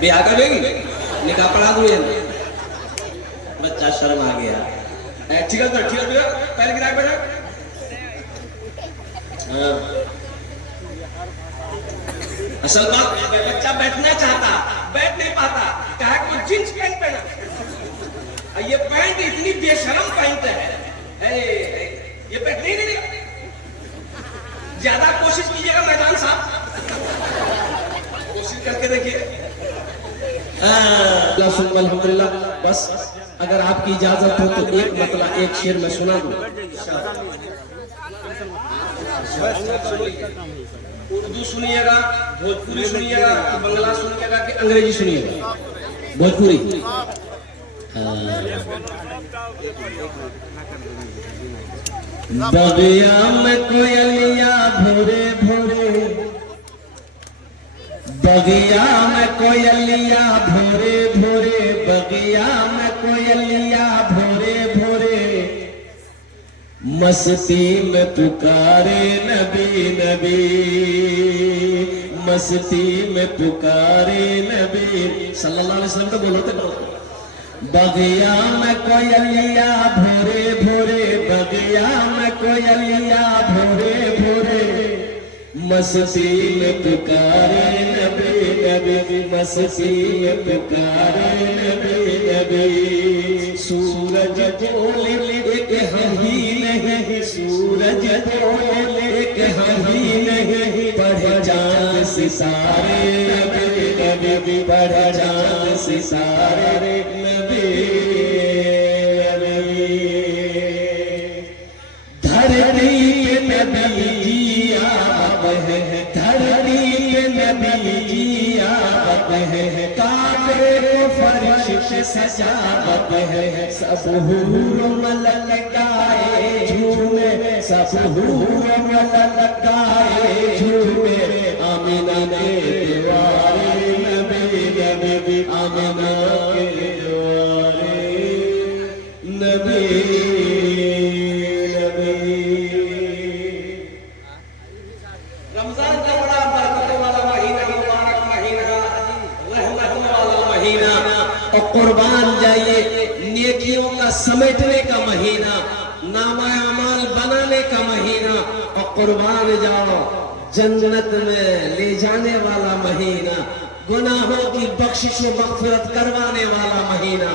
ब्याह करेगी निकाह पढ़ा दूं ये बच्चा शर्म आ गया। ठीक है पहले गिरा बेटा। असल बात बच्चा बैठना चाहता बैठ नहीं पाता, कहा कि जींस पैंट पहना। ये पैंट इतनी बेशरम पैंट है ये पैंट नहीं देगा। ज्यादा कोशिश कीजिएगा मैदान साहब, कोशिश करके देखिए। अल्हम्दुलिल्लाह। बस अगर आपकी इजाजत हो तो एक मतलब एक शेर में सुना दूं। उर्दू सुनिएगा, भोजपुरी सुनिएगा, बंगला सुनिएगा कि अंग्रेजी सुनिएगा? भोजपुरी। बगिया में कोयलिया भोरे भोरे, बगिया में कोयलिया भोरे भोरे, बगिया में कोयलिया भोरे भोरे, मस्ती में पुकारे नबी नबी, मस्ती में पुकारे नबी सल्लल्लाहु अलैहि वसल्लम। तो बोलो तो बगिया में कोयलिया भोरे भोरे, बगिया में कोयलिया भोरे भोरे, मस्ती में पुकारे नबी नबी, मस्ती में पुकारे नबी नबी। सूरज बोले एक ही नहीं, सूरज बोले एक ही नहीं, पढ़ चांद सितारे नबी नबी, पढ़ चांद सितारे नबी नबी। धरती पे नबी जी आप है, धरती पे नबी जी आप है, काबे को फर्श पे सजावट है, सब हूर मलक गाए झूमे, सब हूर मलक गाए झूमे, आमिना के द्वारे नबी नबी, आमिना के द्वारे नबी नबी। रमजान का बड़ा बरकत वाला महीना, मुबारक महीना, रहमत वाला महीना, और कुर्बान जाइए नेकियों का समेटने का महीना, नामा अमाल बनाने का महीना, और कुर्बान जाओ जन्नत में ले जाने वाला महीना, गुनाहों की बख्शिश व मग़फ़िरत करवाने वाला महीना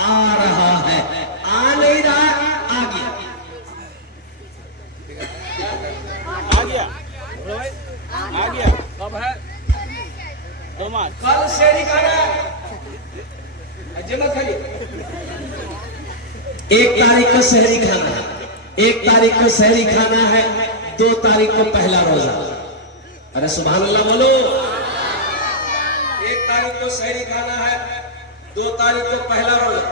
आ रहा है। आ नहीं रहा, आ गया, आ गया, आ गया। कब है? 2 मार्च। कल शेरी खाना जमा खाली 1 तारीख को शहरी खाना है, 1 तारीख को शहरी खाना है, 2 तारीख को पहला रोजा। अरे सुभान अल्लाह बोलो। 1 तारीख को शहरी खाना है, 2 तारीख को पहला रोजा।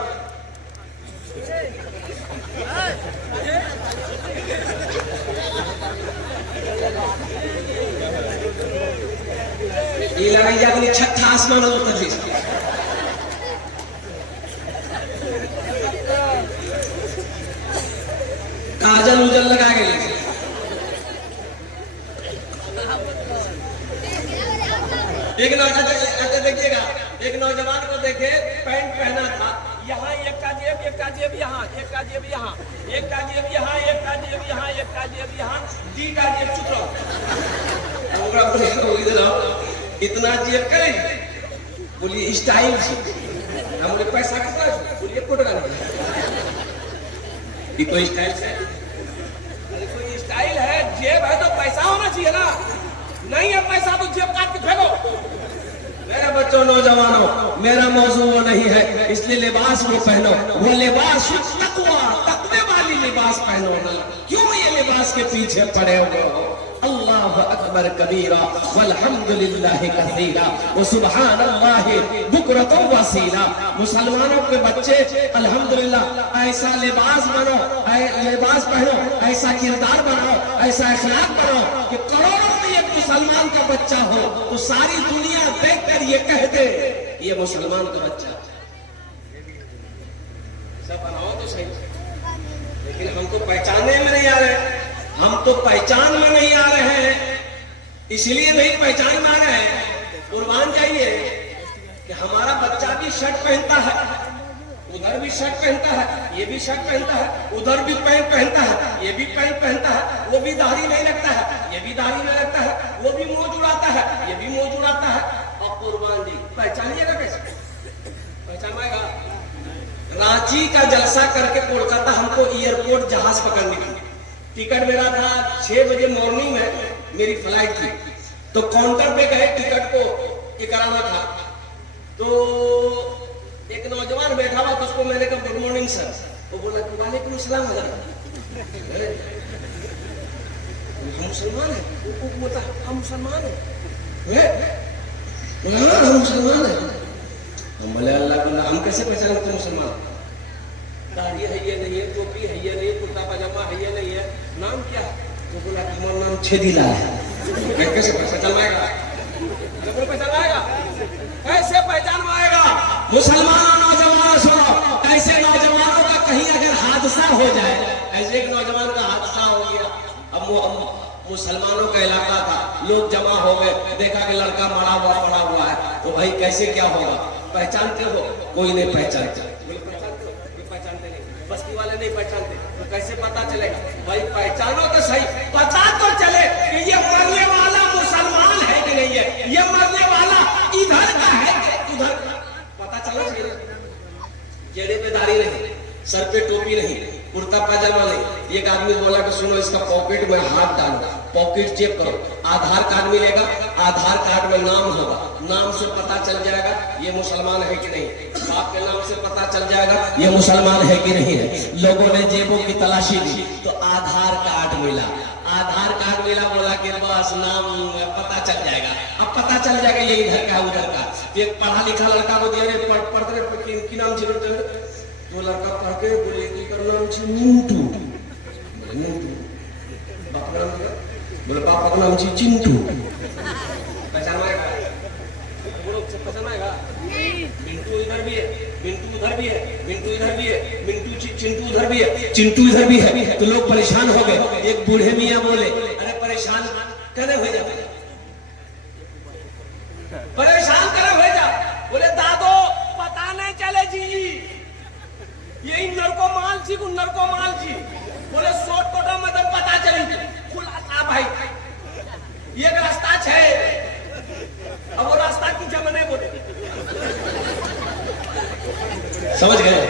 ये लड़ाई जागनी छठा आसमान होता है। काजल उजल लगा के एक देखिएगा, एक नौजवान को देखे पैंट पहना था, यहाँ एक का जेब, एक का जेब यहाँ, एक का जेब यहाँ, एक का जेब यहाँ, एक का जेब यहाँ, एक का जेब यहाँ, 2 का जेब। चुप रहो, इधर आओ। इतना जेब करें? बोलिए स्टाइल से। हम बोले पैसा कितना? बोलिए कोट का नहीं। कोई स्टाइल है? अरे कोई स्टाइल है? जेब है तो पैसा होना चाहिए ना। नहीं है पैसा तो जेब काट के फेंको। मेरे बच्चों नौजवानों, मेरा मौजू वो नहीं है, इसलिए लिबास वो पहनो, वो लिबास तकवा, तकवे वाली लिबास पहनो ना। क्यों ये लिबास के पीछे पड़े हुए हो? अल्लाह अकबर कबीरा वल्हम्दुलिल्लाहि कसीरा व सुब्हानल्लाहि बुकरतन वसीला। मुसलमानों के बच्चे अल्हम्दुलिल्लाह ऐसा लिबास बनो, लिबास पहनो, ऐसा किरदार बनाओ, ऐसा अखलाक बनाओ कि करोड़ों में एक मुसलमान का बच्चा हो तो सारी दुनिया देखकर ये कह दे ये मुसलमान का बच्चा। सब बनाओ तो सही, लेकिन हमको पहचानने में नहीं आ रहे, हम तो पहचान में नहीं आ रहे हैं, इसलिए नहीं पहचान में आ रहे हैं। कुर्बान जाइए कि हमारा बच्चा भी शर्ट पहनता है, उधर भी शर्ट पहनता है, ये भी शर्ट पहनता है, उधर भी पैंट पहनता है, ये भी पैंट पहनता है, वो भी दाढ़ी नहीं रखता है, ये भी दाढ़ी नहीं रखता है, वो भी मुंह जुड़ाता है, ये भी मुंह जुड़ाता है। और कुर्बान जी पहचानिएगा कैसे? पहचानवाएगा? रांची का जलसा करके कोलकाता हमको एयरपोर्ट जहाज पकड़ने की टिकट मेरा था 6 बजे मॉर्निंग में मेरी फ्लाइट थी। तो काउंटर पे गए टिकट को ये कराना था, तो एक नौजवान बैठा हुआ तो उसको मैंने कहा गुड मॉर्निंग सर। वो बोला वालेकुम सलाम हजरत। हम मुसलमान है? वो बोलता हम मुसलमान है। हम मुसलमान है। हम बोले अल्लाह को हम कैसे पहचाने तुम मुसलमान? दाढ़ी है ये नहीं है, टोपी है ये नहीं, कुर्ता पजामा है ये नहीं है, नाम क्या है? तो बोला तुम्हारा नाम छेदीला है। कैसे पहचानवाएगा? पहचानवाएगा? कैसे पहचानवाएगा? मुसलमान नौजवान सुनो, ऐसे नौजवानों का कहीं अगर हादसा हो जाए, ऐसे एक नौजवान का हादसा हो गया, अब मुसलमानों का इलाका था, लोग जमा हो गए, देखा कि लड़का मरा हुआ पड़ा हुआ है, तो भाई कैसे क्या होगा? पहचानते हो? कोई नहीं पहचानते। पहचानते नहीं, बस्ती वाले नहीं पहचानते, तो कैसे पता चलेगा? भाई पहचानो तो सही, पता तो चले कि ये मरने वाला मुसलमान है कि नहीं है, ये मरने वाला इधर का है कि उधर का, पता चला चाहिए। चेहरे पे दाढ़ी नहीं, सर पे टोपी नहीं, कुर्ता पजामा नहीं। एक आदमी बोला कि सुनो इसका पॉकेट में हाथ डालो, पॉकेट चेक करो, आधार कार्ड मिलेगा, आधार कार्ड में नाम होगा, नाम से पता चल जाएगा ये मुसलमान है कि नहीं, बाप के नाम से पता चल जाएगा ये मुसलमान है कि नहीं है। लोगों ने जेबों की तलाशी दी तो आधार कार्ड मिला, आधार कार्ड मिला, बोला कि बस नाम पता चल जाएगा। अब पता चल जाएगा ये इधर का उधर का। एक पढ़ा लिखा लड़का को दिया पढ़ते की नाम जी, वो लड़का पढ़ के बोले की नाम जी मिंटू, बोले पापा का नाम जी चिंटू। पहचानवाएगा? पहचानवाएगा? मिंटू इधर भी है, मिंटू उधर भी है, मिंटू इधर भी है, मिंटू चिंटू उधर भी है, चिंटू इधर भी है। तो लोग परेशान हो गए। एक बूढ़े मियाँ बोले अरे परेशान करे हो जा, परेशान करे हो जा। बोले दादो पता नहीं चले जी, ये नरको माल जी को नरको माल जी। बोले शॉर्ट कोटा में तो पता चली खुलासा भाई ये रास्ता है, अब वो रास्ता की जमने बोले। समझ गए?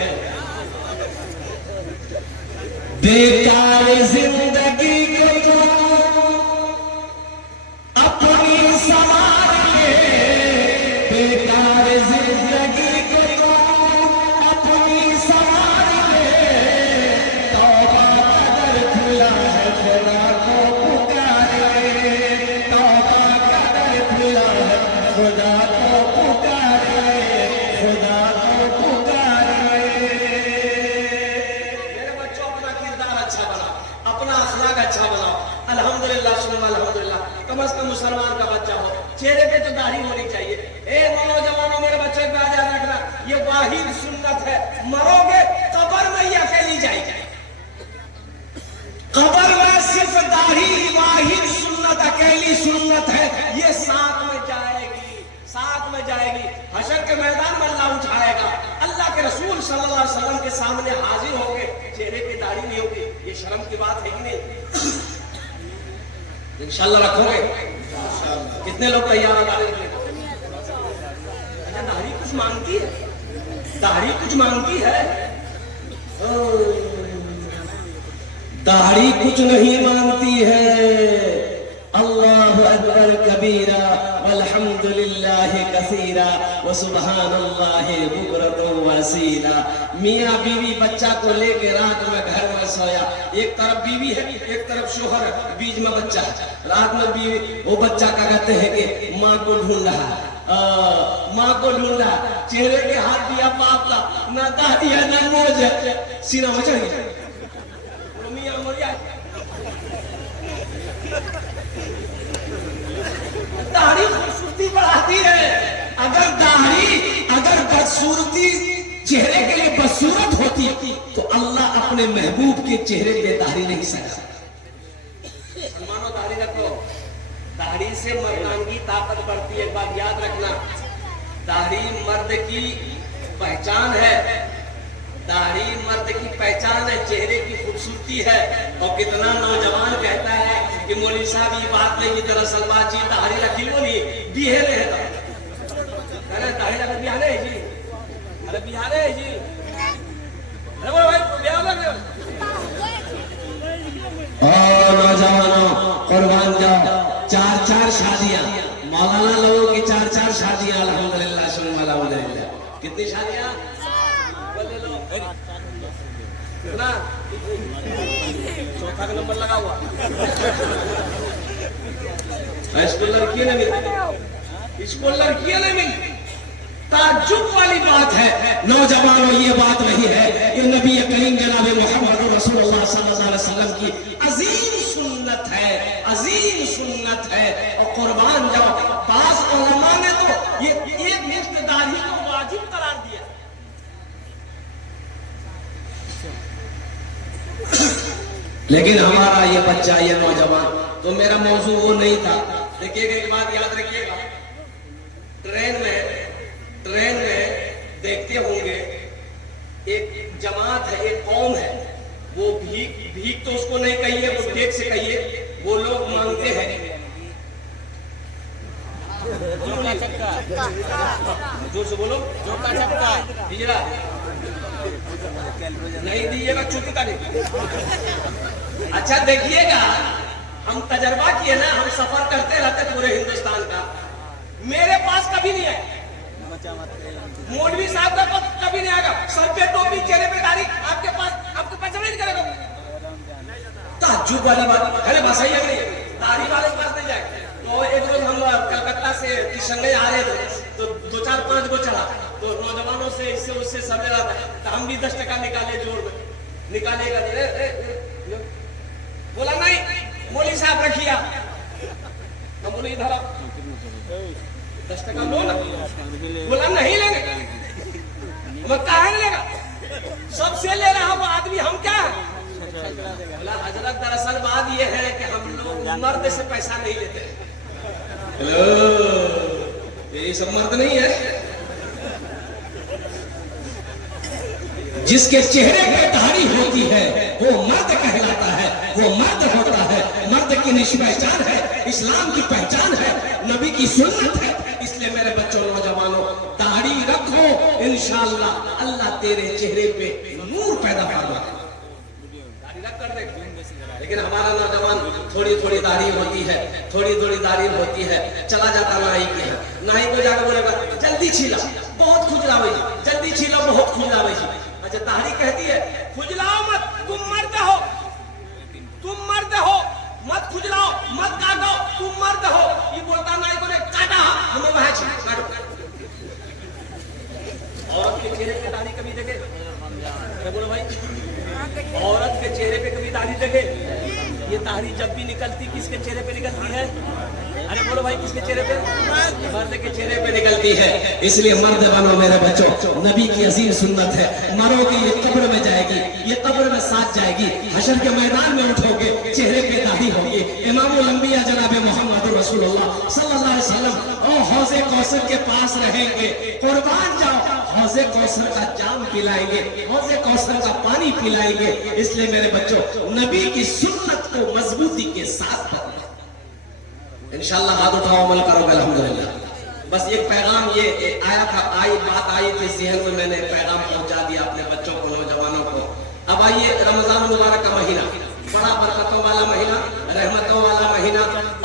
बेकार जिंदगी को अपनी संभाल ले, बेकार जिंदगी को अपनी संभाल ले, तौबा का दर खुला है खुदा को पुकारे, तौबा का दर खुला है खुदा को पुकारे, खुदा को पुकारे। मेरे बच्चों अपना किरदार अच्छा बना, अपना अखलाक अच्छा बनाओ। अल्हम्दुलिल्लाह सुन अल्हम्दुलिल्लाह, कम से कम मुसलमान का बच्चा हो, चेहरे पे तो दाढ़ी होनी चाहिए। ए नौजवानों मेरे बच्चे को याद रखना, ये वाहिद सुन्नत है, मरोगे कब्र में ही अकेली जाएगी। कब्र में सिर्फ दाढ़ी वाहिद सुन्नत, अकेली सुन्नत है, ये साथ में जाएगी, साथ में जाएगी। हशर के मैदान में अल्लाह उठाएगा, अल्लाह के रसूल सल्लल्लाहु अलैहि वसल्लम के सामने हाजिर होंगे, चेहरे पे दाढ़ी नहीं होगी। ये शर्म की बात है कि नहीं? इंशाल्लाह रखोगे? कितने लोग तैयार हैं दाढ़ी रखने को? अच्छा दाढ़ी कुछ मांगती है, दाढ़ी कुछ मांगती है। दाढ़ी कुछ नहीं मांगती है। अल्लाह अकबर कबीरा वल्हम्दुलिल्लाह कसीरा व सुब्हानल्लाहि बुकरतन व असीला। मियाँ बीवी बच्चा को लेके रात में घर में सोया, एक तरफ बीवी है एक तरफ शोहर है, बीच में बच्चा है। रात में बीवी वो बच्चा क्या कहते हैं कि माँ को ढूंढ रहा है, माँ को ढूंढ रहा है, चेहरे के हाथ दिया बाप का, ना दाढ़ी है ना मोज है, सीना में चढ़ गया। मियाँ मर गया। दाढ़ी खूबसूरती बढ़ाती है। अगर बदसूरती चेहरे के लिए बदसूरत होती तो अल्लाह अपने महबूब के चेहरे पे दाढ़ी नहीं सका। सलमानो दाढ़ी रखो, दाढ़ी से मर्दानगी ताकत बढ़ती है। एक बात याद रखना, दाढ़ी मर्द की पहचान है, दाढ़ी मर्द की पहचान है, चेहरे की खूबसूरती है। और कितना नौजवान कहता है कि मौलवी साहब ये बात नहीं, दरअसल बात जी दाढ़ी रखी वो नहीं बिहे रहे, अरे दाढ़ी रख बिहार है जी, अरे बिहार है जी, अरे बोलो भाई ब्याह लग रहे नौजवानों कुर्बान जाओ। 4-4 शादियां मौलाना लोगों की, 4-4 शादियां अल्हम्दुलिल्लाह सुन्नत अल्हम्दुलिल्लाह। कितनी शादियां बोले लो कितना? चौथा का नंबर लगा हुआ। इसको लड़कियां नहीं मिलती, इसको लड़कियां नहीं मिलती। ताज्जुब वाली बात है नौजवानों, ये बात नहीं है, ये नबी करीम जनाब मोहम्मद रसूलुल्लाह सल्लल्लाहु अलैहि वसल्लम की अजीम सुन्नत है, अजीम सुन्नत है। और कुर्बान जाओ, बास उलमा ने तो ये एक रिश्तेदारी को वाजिब करार दिया। लेकिन हमारा ये बच्चा, ये नौजवान, तो मेरा मौजू वो नहीं था। देखिएगा एक बात याद रखिएगा, ट्रेन में देखते होंगे एक जमात है, एक कौम है, वो भीख तो उसको नहीं कहिए, वो देख से कहिए, वो लोग मांगते हैं जोर से बोलो, हिजरा नहीं दीजिएगा, चुकी का नहीं। अच्छा देखिएगा, हम तजर्बा किए ना, हम सफर करते रहते पूरे हिंदुस्तान का, मेरे पास कभी नहीं आया, मौलवी साहब का पास कभी नहीं आएगा, सर पे टोपी चेहरे पे दाढ़ी, आपके पास नहीं करेगा। ताज्जुब वाली बात, अरे बस सही है नहीं, दाढ़ी वाले के पास नहीं जाएगा। तो एक रोज हम कलकत्ता से किशनगंज आ रहे थे, तो 2-4-5 गो चला, तो नौजवानों से इससे उससे सब ले रहा था, तो हम भी 10 टका निकाले, जोर में निकालेगा, बोला नहीं मौलवी साहब रखिया, हम बोले इधर 10 टका लो ना, बोला नहीं लेंगे, कहा लेगा, सबसे ले रहा वो आदमी, हम क्या है? बोला हजरत दरअसल बात ये है कि हम लोग मर्द से पैसा नहीं लेते। हेलो, ये सब मर्द नहीं है। जिसके चेहरे पे दाढ़ी होती है वो मर्द कहलाता है, वो मर्द होता है, मर्द की निश पहचान है, इस्लाम की पहचान है, नबी की सुन्नत है। इसलिए मेरे बच्चों, नौजवानों, दाढ़ी रखो, इंशाअल्लाह अल्लाह तेरे चेहरे पे नूर पैदा फरमा। दाढ़ी रख कर देख, लेकिन हमारा नौजवान थोड़ी थोड़ी दाढ़ी होती है, थोड़ी थोड़ी दाढ़ी होती है, चला जाता नाई के यहाँ, नाई को जाकर बोलेगा जल्दी छीला, बहुत खुजलावे जी, जल्दी छीला, बहुत खुजलावे जी। अच्छा दाढ़ी कहती है खुजलाओ मत, तुम मर्द हो, तुम मर्द हो, मत खुजलाओ, मत काटो, तुम मर्द हो। ये बोलता नाई को काटा, हमें वहां काटो। औरत के चेहरे पे दाढ़ी कभी देखे? अरे बोलो भाई, औरत के चेहरे पे कभी दाढ़ी देखे? ये दाढ़ी जब भी निकलती किसके चेहरे पे निकलती है? अरे बोलो भाई, किसके चेहरे पे? मर्द के चेहरे पे निकलती है। इसलिए मर्द बनो मेरे बच्चों, नबी की अजीम सुन्नत है। मरोगे ये कब्र में जाएगी, ये कब्र में साथ जाएगी, हशर के मैदान में उठोगे, चेहरे पे दाढ़ी होगी। इमामुल अंबिया जनाब मोहम्मद रसूलुल्लाह सल्लल्लाहु अलैहि वसल्लम और हौज़े कौसर के पास रहेंगे। कुर्बान जाओ, हौज़े कौसर का जाम पिलाएंगे, हौज़े कौसर का पानी पिलाएंगे। इसलिए मेरे बच्चों, नबी की सुन्नत को मजबूती के साथ इंशाअल्लाह हाथ उठाओ, अमल करोगे अल्हम्दुलिल्लाह। बस एक पैगाम ये आया था, बात आई थी ज़हन में, मैंने पैगाम पहुंचा दिया अपने बच्चों को, नौजवानों को। अब आइए, रमजान मुबारक का महीना, बड़ा बरकतों वाला महीना, रहमतों वाला महीना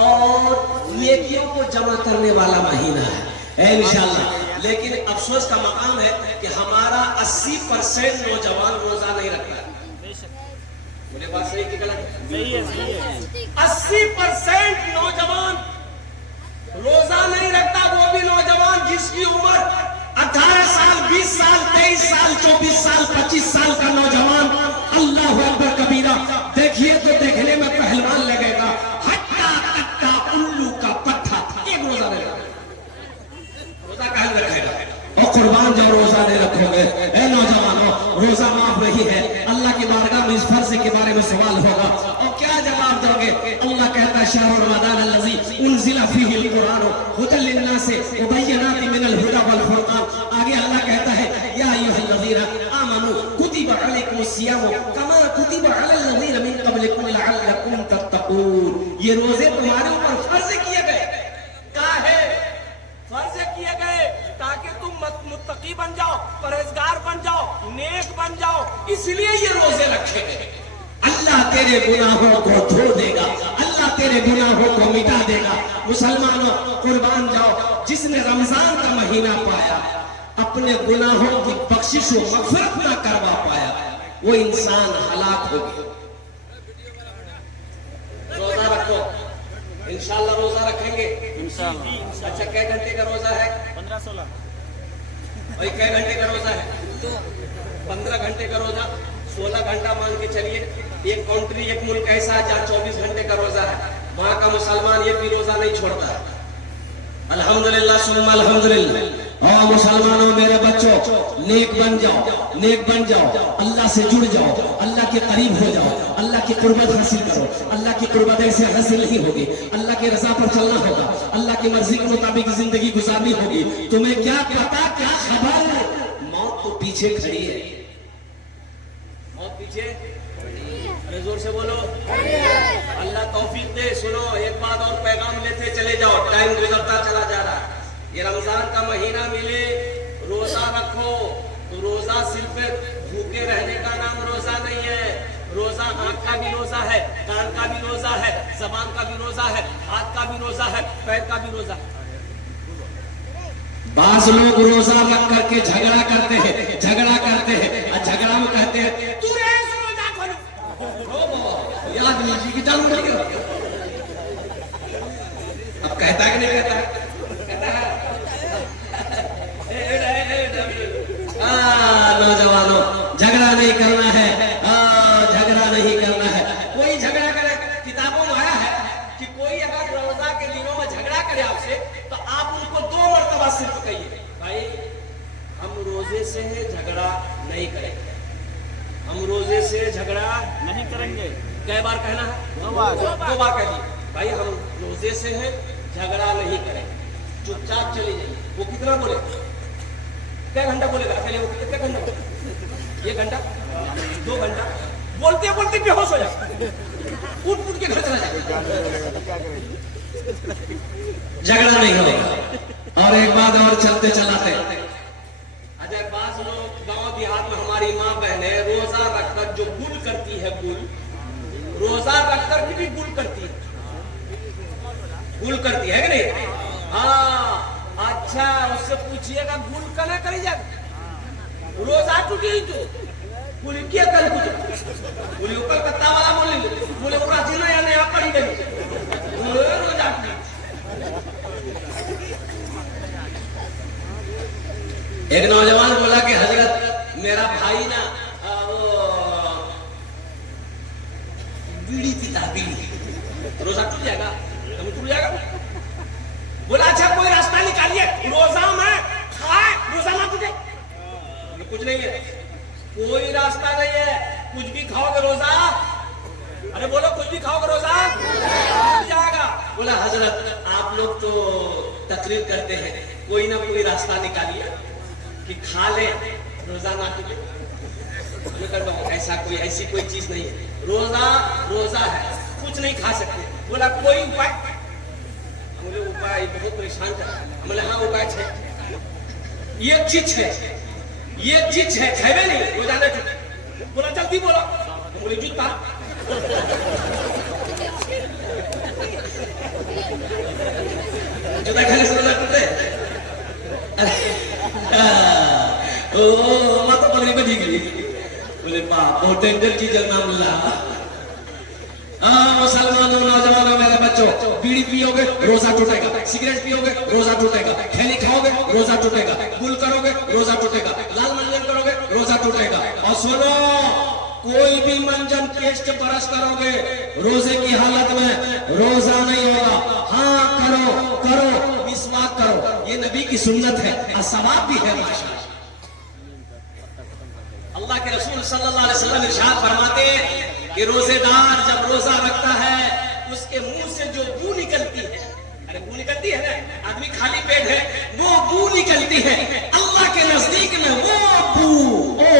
और नेकियों को जमा करने वाला महीना है इंशाअल्लाह। लेकिन अफसोस का मकाम है कि हमारा 80% नौजवान रोजा नहीं रखता है। मुझे बात सही कि गलत? सही है। 80% नौजवान रोजा नहीं रखता, वो भी नौजवान जिसकी उम्र 18 साल, 20 साल, 23 साल, 24 साल, 25 साल का नौजवान। अल्लाह अकबर कबीरा, देखिए तो देखने में पहलवान लगेगा, हट्टा कट्टा उल्लू का पट्टा, एक रोजा नहीं रखेगा, रोजा कहाँ रखेगा? और कुर्बान जब रोजा नहीं रखोगे, ए नौजवानों, रोजा माफ नहीं है। अल्लाह की बारगाह में इस फर्ज के बारे में सवाल होगा और क्या जवाब करोगे। अल्लाह कहता है शहर रमजान अल्लज़ी उनज़िला फ़ीहिल कुरान हुदल लिन्नास व बय्यिनातिन मिनल हुदा वल फुरक़ान। आगे अल्लाह कहता है या अय्युहल्लज़ीना आमनू कुतिबा अलैकुमुस सियाम कमा कुतिबा अलल लज़ीना मिन क़ब्लिकुम लअल्लकुम तत्तक़ून। ये रोजे तुम्हारे ऊपर फर्ज किए गए। काहे फर्ज किए गए? ताकि तुम मुत्तकी बन जाओ, परहेजगार बन जाओ, नेक बन जाओ, इसलिए ये रोजे रखे गए। अल्लाह तेरे गुनाहों को धो देगा, अल्लाह तेरे गुनाहों को मिटा देगा। मुसलमानों कुर्बान जाओ, जिसने रमजान का महीना पाया अपने गुनाहों की बख्शिश व मग़फ़िरत ना करवा पाया, वो इंसान हलाक हो गया। रोजा रखो, इंशाल्लाह रोजा रखेंगे इंशाल्लाह। अच्छा कै घंटे का रोजा है? 15-16। भाई कै घंटे का रोजा है? 15 घंटे का रोजा, 16 घंटा मान के चलिए। एक कंट्री, एक मुल्क ऐसा है जहाँ 24 घंटे का रोजा है, वहां का मुसलमान ये भी रोजा नहीं छोड़ता है। अल्हम्दुलिल्लाह सुम्मा अल्हम्दुलिल्लाह। और मुसलमानों मेरे बच्चों, नेक बन जाओ, नेक बन जाओ, अल्लाह से जुड़ जाओ, अल्लाह के करीब हो जाओ, अल्लाह की कुर्बत हासिल करो। अल्लाह की कुर्बत ऐसे हासिल नहीं होगी, अल्लाह की रजा पर चलना होगा, अल्लाह की मर्जी के मुताबिक जिंदगी गुजारनी होगी। तुम्हें क्या पता, क्या खबर, मौत तो पीछे खड़ी है। मौत पीछे, अरे जोर से बोलो। अल्लाह तौफीक दे। सुनो एक बात और पैगाम लेते चले जाओ, टाइम गुजरता चला जा रहा है। ये रमजान का महीना मिले, रोजा रखो। तो रोजा सिर्फ भूखे रहने का नाम रोजा नहीं है। रोजा आंख का भी रोजा है, कान का भी रोजा है, जबान का भी रोजा है, हाथ का भी रोजा है, पैर का भी रोजा है। बास लोग रोजा रख करके झगड़ा करते हैं, झगड़ा करते हैं, और झगड़ा में कहते हैं तू ऐसे रोजा खोलो। याद लीजिए कि जान बोलिए। अब कहता है कि नहीं कहता है? कहता है। नौजवानों झगड़ा नहीं करना है, झगड़ा नहीं करना है। कोई झगड़ा करे, किताबों में आया है कि कोई अगर रोजा के दिनों में झगड़ा करे आपसे, तो आप उनको 2 मरतबा सिर्फ कहिए भाई हम रोजे से झगड़ा नहीं करेंगे, हम रोजे से झगड़ा नहीं करेंगे। कई बार कहना है? 2 बार। 2 बार कह दिए भाई हम रोजे से हैं, झगड़ा नहीं करेंगे, चुपचाप चले जाइए। वो कितना बोले? क्या घंटा बोलेगा? पहले वो कितना घंटा? 1 घंटा, 2 घंटा बोलते बोलते बेहोश हो जाए, उठ उठ के घर चला जाए। झगड़ा नहीं होगा। और एक बात और चलते चलाते, अजय बास लोग गांव देहात में हमारी माँ बहनें रोजा रखकर जो गुल करती है, गुल रोजा रखकर भी गुल करती है, गुल करती है कि नहीं? हाँ अच्छा, उससे पूछिएगा गुल कना करी जाए, रोजा टूटी तो बोले क्या कर कुछ बोले ऊपर कत्ता वाला बोले पूरा जिला या नया पड़ी गई रोजा टूटी। एक नौजवान बोला कि हजरत मेरा भाई ना वो बीड़ी पीता, बीड़ी, रोजा टूट जाएगा, हम टूट जाएगा। बोला अच्छा कोई रास्ता निकालिए, रोजा में खाए रोजा ना टूटे। कुछ नहीं है, कोई रास्ता नहीं है, कुछ भी खाओगे रोजा, अरे बोलो कुछ भी खाओगे रोजा टूट जाएगा। बोला हजरत आप लोग तो तकरीर करते हैं, कोई ना कोई रास्ता निकालिए कि खा ले रोजा ना टूटे। ऐसा कोई, ऐसी कोई चीज नहीं है, रोजा रोजा है, कुछ नहीं खा सकते। बोला कोई उपाय? बोले उपाय बहुत परेशान था। बोले हाँ उपाय है, ये चीज है, ये चीज है, खेबे नहीं रोजा नहीं टूटे। बोला जल्दी बोलो। बोले जूता। जूता खाने से रोजा टूटे? ओ माँ तो पकड़ी बजी गई। बोले बाप बहुत डेंजर चीज है, नाम ला। मुसलमानों नौजवानों मेरे बच्चों, बीड़ी पियोगे रोजा टूटेगा, सिगरेट पियोगे रोजा टूटेगा, खैनी खाओगे रोजा टूटेगा, गुल करोगे रोजा टूटेगा, लाल मंजन करोगे रोजा टूटेगा। और सुनो कोई भी मंजन पेस्ट ब्रश करोगे रोजे की हालत में रोजा नहीं होगा। हाँ करो करो, मिसवाक करो, ये नबी की सुन्नत है और सवाब भी है माशाअल्लाह। अल्लाह के रसूल सल्लल्लाहु अलैहि वसल्लम इरशाद फरमाते हैं कि रोजेदार जब रोजा रखता है उसके मुंह से जो बू निकलती है, अरे बू निकलती है ना, आदमी खाली पेट है, वो बू निकलती है, अल्लाह के नजदीक में वो बू ओ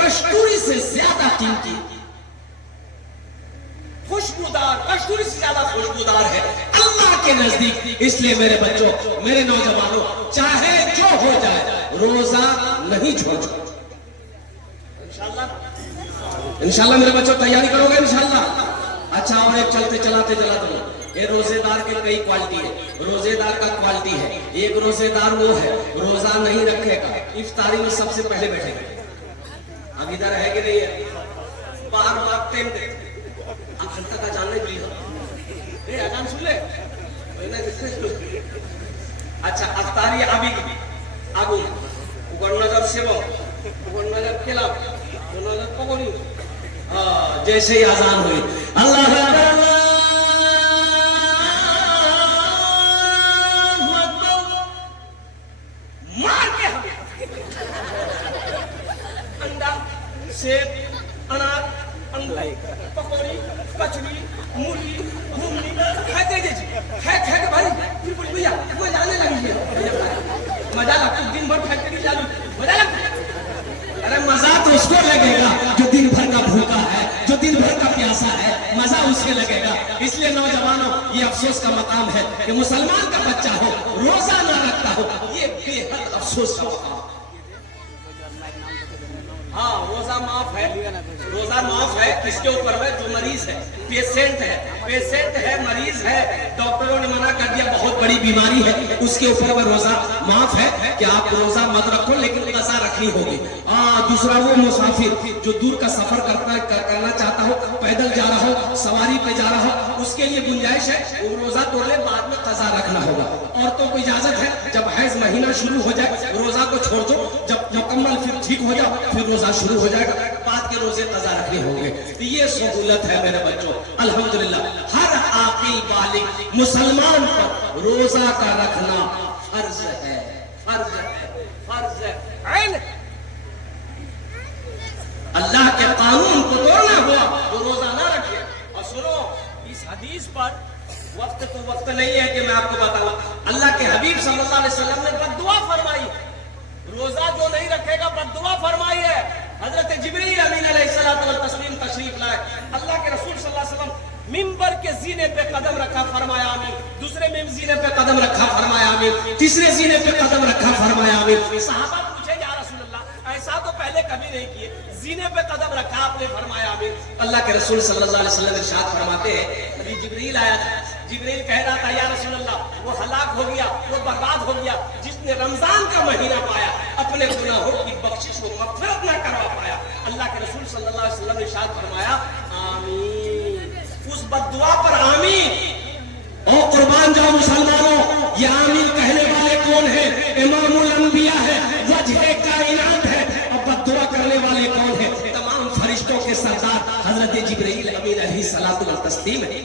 कस्तूरी से ज्यादा कीमती, खुशबूदार, कस्तूरी से ज्यादा खुशबूदार है अल्लाह के नजदीक। इसलिए मेरे बच्चों, मेरे नौजवानों, चाहे जो हो जाए रोजा नहीं छोड़ो। इंशाल्लाह मेरे बच्चों तैयारी करोगे इंशाल्लाह। अच्छा, और एक चलते चलाते ये रोजेदार के कई क्वालिटी है। रोजेदार का क्वालिटी है, एक रोजेदार वो है रोजा नहीं रखेगा, इफ्तारी में सबसे पहले बैठेगा। अब इधर है कि नहीं है, बार बार टेम घंटा का जानने के लिए अजान सुन ले। अच्छा, अफ्तारी अभी आगू नजर सेवक नजर खेला नजर पकड़ी, जैसे ही आजान हुई अल्लाह मार के अंडा, सेब, अनार, अंगूर, पकौड़ी, कचड़ी, मूली, घूमनी खाते खाते भाई फिर बोली भैया मजा आने लगी है, मजा लगता दिन भर फैक्ट्री चालू, मजा लगता। अरे मजा तो उसको लगेगा जो दिन भर का भूखा है, जो दिन भर का प्यासा है, मजा उसके लगेगा। इसलिए नौजवानों, ये अफसोस का मकाम है कि मुसलमान का बच्चा हो रोजा ना रखता हो, ये बेहद अफसोस का मकाम। हाँ, रोजा माफ है, रोजा माफ है किसके ऊपर है, जो मरीज है, पेशेंट है, मरीज है, डॉक्टरों ने मना कर दिया बहुत बड़ी बीमारी है, उसके ऊपर वह रोजा माफ है कि आप रोजा मत रखो, लेकिन कज़ा रखनी होगी। दूसरा वो मुसाफिर जो दूर का सफर करना चाहता हो, पैदल जा रहा हो, सवारी पे जा रहा हो, उसके लिए गुंजाइश है, वो रोजा तोड़ ले, बाद में कज़ा रखना होगा। औरतों को इजाजत है, जब हैज महीना शुरू हो जाए रोजा को छोड़ दो, जब मुकम्मल फिर ठीक हो जाओ फिर रोजा शुरू हो जाएगा, बाद के रोजे कज़ा रखने होंगे। तो ये सहूलत है मेरे बच्चों, अल्हम्दुलिल्लाह। हर आकिल बालिग मुसलमान पर रोजा का रखना फर्ज है, फर्ज है, फर्ज है। अल्लाह के कानून को तोड़ना हुआ तो रोजा ना रखे। और सुनो, इस हदीस पर वक्त तो वक्त नहीं है कि मैं आपको बताऊं, अल्लाह के हबीब सल्लल्लाहु अलैहि वसल्लम ने बद्दुआ फरमाई, रोजा जो नहीं रखेगा बद्दुआ फरमाई है। हजरत जिब्रील अमीन अलैहिस्सलातु व तस्लीम तशरीफ लाए, अल्लाह के रसूल सल्लल्लाहु अलैहि वसल्लम मिंबर के जीने पे कदम रखा, फरमाया आमीन। दूसरे जीने पे कदम रखा, फरमाया आमीन। तीसरे जीने पे कदम रखा, फरमाया आमीन। सहाबा पूछे, या रसूल अल्लाह, ऐसा तो पहले कभी नहीं किए, जीने पे कदम रखा आपने, फरमाया आमीन। अल्लाह के रसूल सल्लल्लाहु अलैहि वसल्लम इरशाद फरमाते हैं, अभी जिब्रील आया था, जिब्रील कह रहा था, या रसूल अल्लाह, वो हलाक हो गया, वो बर्बाद हो गया जिसने रमजान का महीना पाया, अपने गुनाहों की बख्शिश को मग़फ़िरत न करवा पाया। अल्लाह के रसूल सल्लल्लाहु अलैहि वसल्लम ने इरशाद फरमाया, आमीन। उस बद्दुआ पर आमीन। ओ कुर्बान जाओ मुसलमानों, ये आमीन कहने वाले कौन है? इमामुल अंबिया है, वजह कायनात है। और बद्दुआ करने वाले कौन है? तमाम फरिश्तों के सरदार हजरत जिब्रील अमीन अलैहिस्सलातु व तस्लीम है।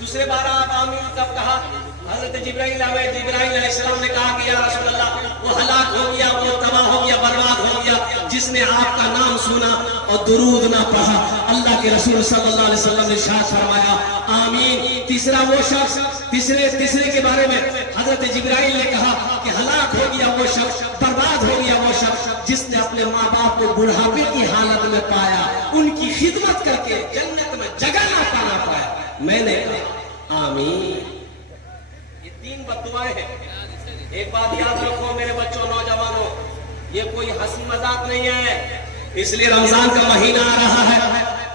दूसरे बार आप आमीन कब कहा? हजरत जिब्राइल अलैहिस्सलाम ने कहा कि या रसूल अल्लाह, वो हलाक हो गया, वो तबाह हो गया, बर्बाद हो गया जिसने आपका नाम सुना और दुरूद ना पढ़ा। अल्लाह के रसूल सल्लल्लाहु अलैहि वसल्लम ने इरशाद फरमाया, आमीन। तीसरा वो शख्स, तीसरे के बारे में हजरत जिब्राइल ने कहा कि हलाक हो गया वो शख्स, बर्बाद हो गया वो शख्स जिसने अपने माँ बाप को बुढ़ापे की हालत में पाया, उनकी खिदमत करके जन्नत में जगह ना पाना पाया। मैंने कहा आमीन। ये 3 बद्दुआएं हैं। एक बात याद रखो मेरे बच्चों, नौजवानों, ये कोई हंसी मजाक नहीं है। इसलिए रमजान का महीना आ रहा है,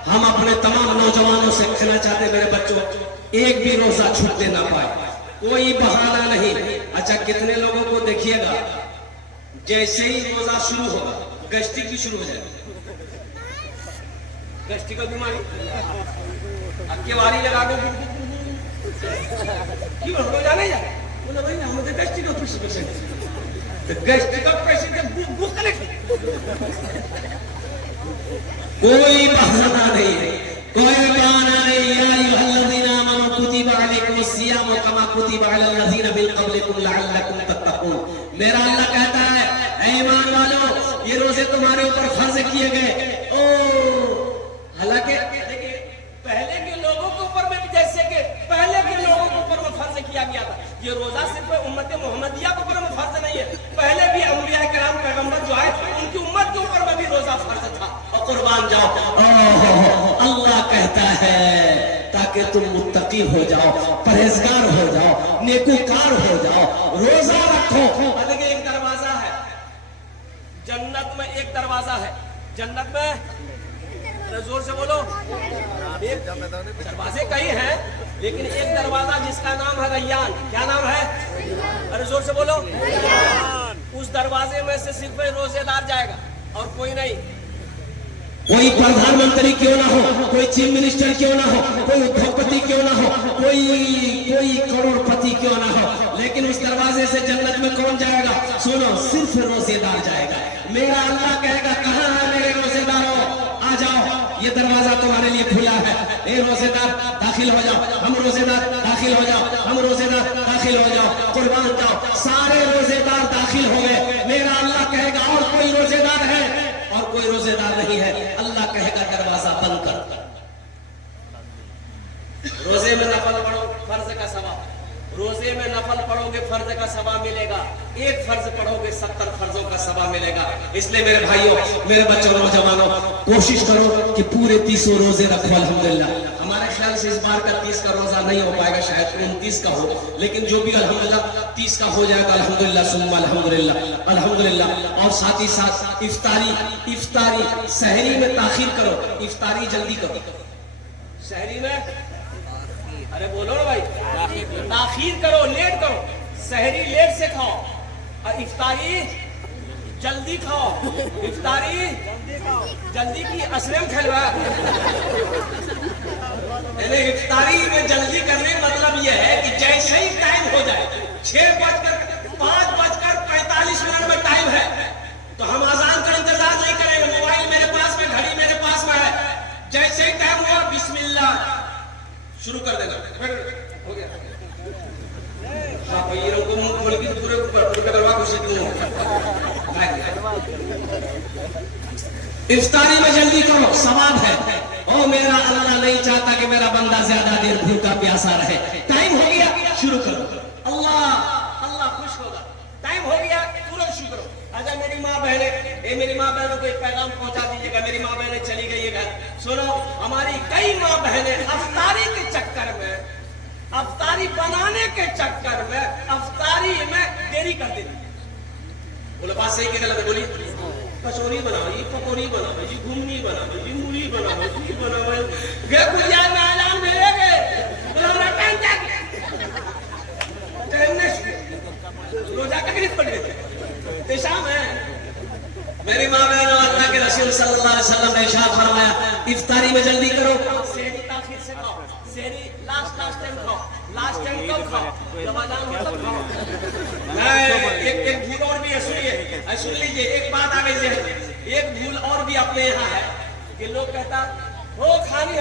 हम अपने तमाम नौजवानों से कहना चाहते हैं, मेरे बच्चों, एक भी रोजा छूटने ना पाए, कोई बहाना नहीं। अच्छा, कितने लोगों को देखिएगा जैसे ही रोजा शुरू होगा गैस्ट्रिक भी शुरू हो जाएगा, गैस्ट्रिक की बीमारी, अक्केवारी लगा दो क्यों रोजा नहीं जाए, बोला भाई हम तो गैस्ट्रिक का पेशेंट, गैस्ट्रिक का पेशेंट भूख कोई बहाना नहीं है, कोई बहाना नहीं। या अय्युहल्लज़ीना आमनू कुतिबा अलैकुमुस्सियामु कमा कुतिबा अलल लज़ीना मिन क़ब्लिकुम लअल्लकुम तत्तक़ून। मेरा अल्लाह कहता है, ऐ ईमान वालों, ये रोजे तुम्हारे ऊपर फर्ज किए गए। ओ हालांकि ये रोजा सिर्फ उम्मत मोहम्मदिया के ऊपर में फर्ज नहीं है, पहले भी अंबिया किराम पैगंबर जो आए उनकी उम्मत के ऊपर में भी रोजा फर्ज था। और कुर्बान जाओ, अल्लाह कहता है ताकि तुम मुत्तकी हो जाओ, परहेजगार हो जाओ, नेकूकार हो जाओ, रोजा रखो। देखिए एक दरवाजा है जन्नत में, एक दरवाजा है जन्नत में, जोर से बोलो। एक दरवाजे कई हैं लेकिन एक दरवाजा जिसका नाम है रैयान। क्या नाम है? अरे जोर से बोलो। उस दरवाजे में से सिर्फ रोजेदार जाएगा और कोई नहीं। कोई प्रधानमंत्री क्यों ना हो, कोई चीफ मिनिस्टर क्यों ना हो, कोई उद्योगपति क्यों ना हो, कोई करोड़पति क्यों ना हो, लेकिन उस दरवाजे से जन्नत में कौन जाएगा? सुनो, सिर्फ रोजेदार जाएगा। मेरा अल्लाह कहेगा कहाँ है मेरे रोजेदारों, आ जाओ, ये दरवाजा तुम्हारे लिए खुला है। ए रोजेदार दाखिल हो जाओ, हम रोजेदार दाखिल हो जाओ, हम रोजेदार दाखिल हो जाओ, कुर्बान जाओ। सारे रोजेदार दाखिल हो गए। मेरा अल्लाह कहेगा और कोई रोजेदार है? और कोई रोजेदार नहीं है। अल्लाह कहेगा दरवाजा बंद कर। रोजे में नफल पढ़ो, फर्ज का सवाब। रोजे में नफल पढ़ोगे फर्ज का सवाब मिलेगा, एक फर्ज पढ़ोगे 70 फर्जों का सवाब मिलेगा। इसलिए मेरे भाइयों, मेरे बच्चों, नौजवानों, कोशिश करो कि पूरे 30 रोजे रखो। अल्हम्दुलिल्लाह हमारे ख्याल से इस बार का 30 का रोजा नहीं हो पाएगा, शायद 29 का हो, लेकिन जो भी अल्हम्दुलिल्लाह 30 का हो जाएगा। अल्हम्दुलिल्लाह सुम्मा अल्हम्दुलिल्लाह अल्हम्दुलिल्लाह। और साथ ही साथ इफ्तारी सहरी में ताखीर करो, इफ्तारी जल्दी करो। सहरी में अरे बोलो ना भाई, ताखीर करो, लेट करो। सहरी लेट से खाओ और इफ्तारी जल्दी खाओ। इफ्तारी जल्दी की असलम खलवा। इफ्तारी में जल्दी करने का मतलब यह है कि जैसे ही टाइम हो जाए, 5:45 में टाइम है, तो हम अजान का इंतजार नहीं करेंगे। मोबाइल मेरे पास में, घड़ी मेरे पास में है। जैसे ही टाइम हुआ बिस्मिल्लाह शुरू कर देना। हो गया। हाँ भाई ये लोगों को बोल के पूरे करवा खुशी क्यों? इफ्तारी में जल्दी करो, सवाब है। ओ मेरा अल्लाह नहीं चाहता कि मेरा बंदा ज्यादा देर भूखा प्यासा रहे। टाइम हो गया, शुरू करो। अल्लाह खुश होगा। टाइम हो गया, तुरंत शुरू करो। अच्छा मेरी माँ बहनों को एक पैगाम पहुंचा दीजिएगा। मेरी माँ बहनें चली गई है घर। सुनो, हमारी कई माँ बहनें अफ्तारी के चक्कर में, अफ्तारी बनाने के चक्कर में, अफ्तारी में देरी कर देती। बोले बात सही कि गलत? बोली कचौरी बनाओ, ये पकौड़ी बनाओ, ये घुमनी बनाओ, ये मूली बनाओ, ये बनाओ। गे गुड़िया में ऐलान मिलेंगे, रोजा का गिरफ्त पड़ गई शाम है। मेरी माँ बहनों, अल्लाह के रसूल सल्लल्लाहु अलैहि वसल्लम ने इरशाद फरमाया, इफ्तारी में जल्दी करो। सेहरी ताखीर से खाओ, सेहरी लास्ट टाइम खाओ। लास्ट टाइम कब खाओ? जब अज़ान हो तब खाओ। एक भूल और भी है, सुन लीजिए। एक बात आ गई है, एक भूल और भी अपने यहाँ है कि लोग कहता हो खानी